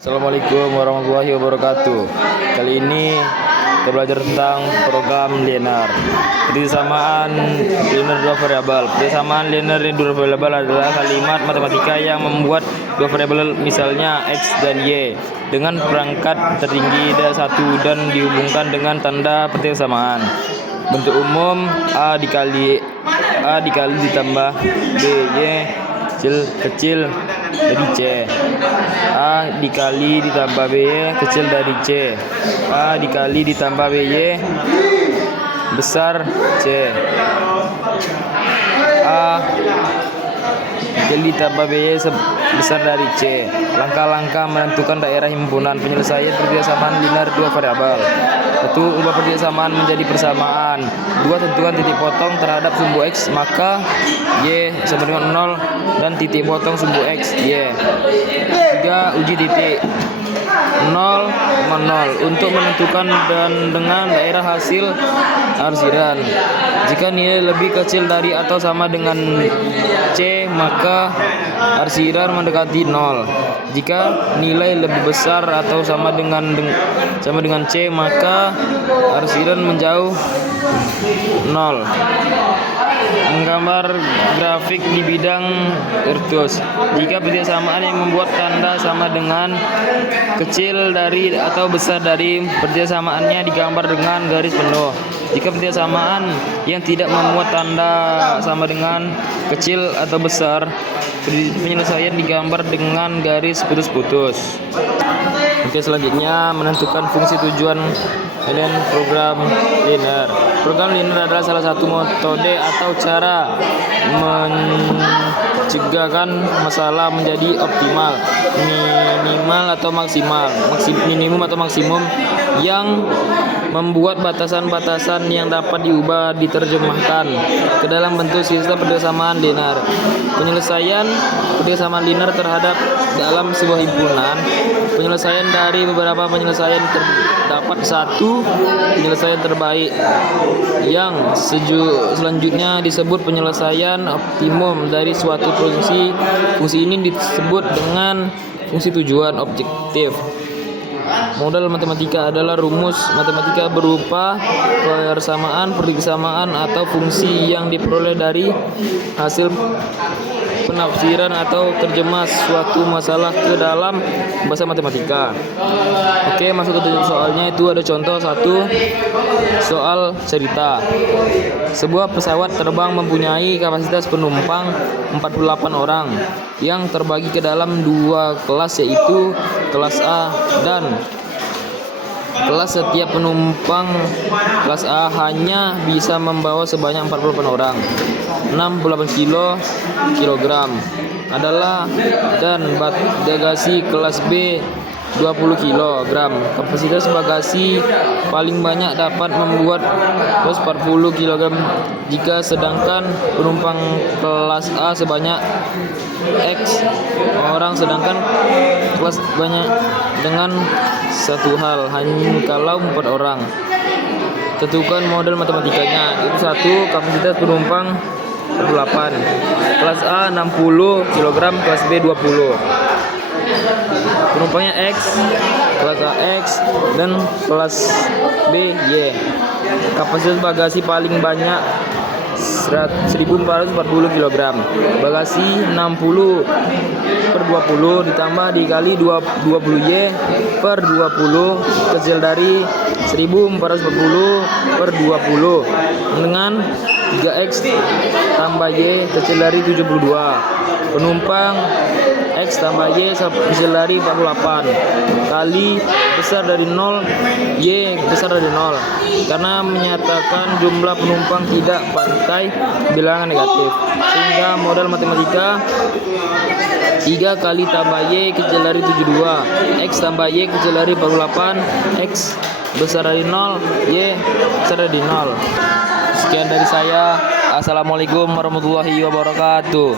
Assalamualaikum warahmatullahi wabarakatuh. Kali ini kita belajar tentang program linear. Persamaan linear dua variabel. Persamaan linear dua variabel adalah kalimat matematika yang membuat dua variabel, misalnya x dan y, dengan perangkat tertinggi satu dan dihubungkan dengan tanda persamaan. Bentuk umum a dikali ditambah b y kecil dari C. A dikali ditambah BY kecil dari C. A dikali ditambah BY besar C. A dikali ditambah BY besar dari C. Langkah-langkah menentukan daerah himpunan penyelesaian persamaan linear dua variabel. 1. Ubah persamaan menjadi persamaan. 2. Tentukan titik potong terhadap sumbu X, maka Y sama dengan 0 dan titik potong sumbu X, Y. 3. Uji titik 0, 0 untuk menentukan dengan daerah hasil arsiran. Jika nilai lebih kecil dari atau sama dengan C, maka arsiran mendekati 0. Jika nilai lebih besar atau sama dengan C, maka arsiran menjauh 0. Menggambar grafik di bidang virtuos. Jika persamaan yang membuat tanda sama dengan kecil dari atau besar dari persamaannya digambar dengan garis penuh. Jika persamaan yang tidak memuat tanda sama dengan kecil atau besar, penyelesaian digambar dengan garis putus-putus. Oke, selanjutnya menentukan fungsi tujuan dan program linear. Program linear adalah salah satu metode atau cara mencegahkan masalah menjadi optimal, minimum atau maksimum, yang membuat batasan-batasan yang dapat diubah diterjemahkan ke dalam bentuk sistem persamaan linear. Penyelesaian persamaan linear terhadap dalam sebuah himpunan. Penyelesaian dari beberapa penyelesaian terdapat satu penyelesaian terbaik yang selanjutnya disebut penyelesaian optimum dari suatu fungsi. Fungsi ini disebut dengan fungsi tujuan objektif. Modal matematika adalah rumus matematika berupa persamaan, atau fungsi yang diperoleh dari hasil penafsiran atau terjemah suatu masalah ke dalam bahasa matematika. Oke, masuk ke soalnya. Itu ada contoh 1. Soal cerita. Sebuah pesawat terbang mempunyai kapasitas penumpang 48 orang yang terbagi ke dalam dua kelas, yaitu kelas A dan kelas. Setiap penumpang kelas A hanya bisa membawa sebanyak 48 orang. 68 kilogram adalah dan bagasi kelas B 20 kg. Kapasitas bagasi paling banyak dapat membuat 40 kg jika sedangkan penumpang kelas A sebanyak X orang, sedangkan kelas banyak dengan satu hal hanya kalau 4 orang. Tentukan model matematikanya. Itu 1. Kapasitas penumpang 48, kelas A 60 kg, kelas B 20. Penumpangnya X, kelas A X dan kelas B Y. Kapasitas bagasi paling banyak 1440 kg. Bagasi 60 per 20 ditambah dikali 20 Y per 20 kecil dari 1440 per 20 dengan 3X tambah Y kecil dari 72. Penumpang X tambah Y kecil dari 48 kali besar dari 0 Y besar dari 0, karena menyatakan jumlah penumpang tidak pakai bilangan negatif, sehingga modal matematika 3 kali tambah Y kecil dari 72, X tambah Y kecil dari 48, X besar dari 0, Y besar dari 0. Sekian dari saya. Assalamualaikum warahmatullahi wabarakatuh.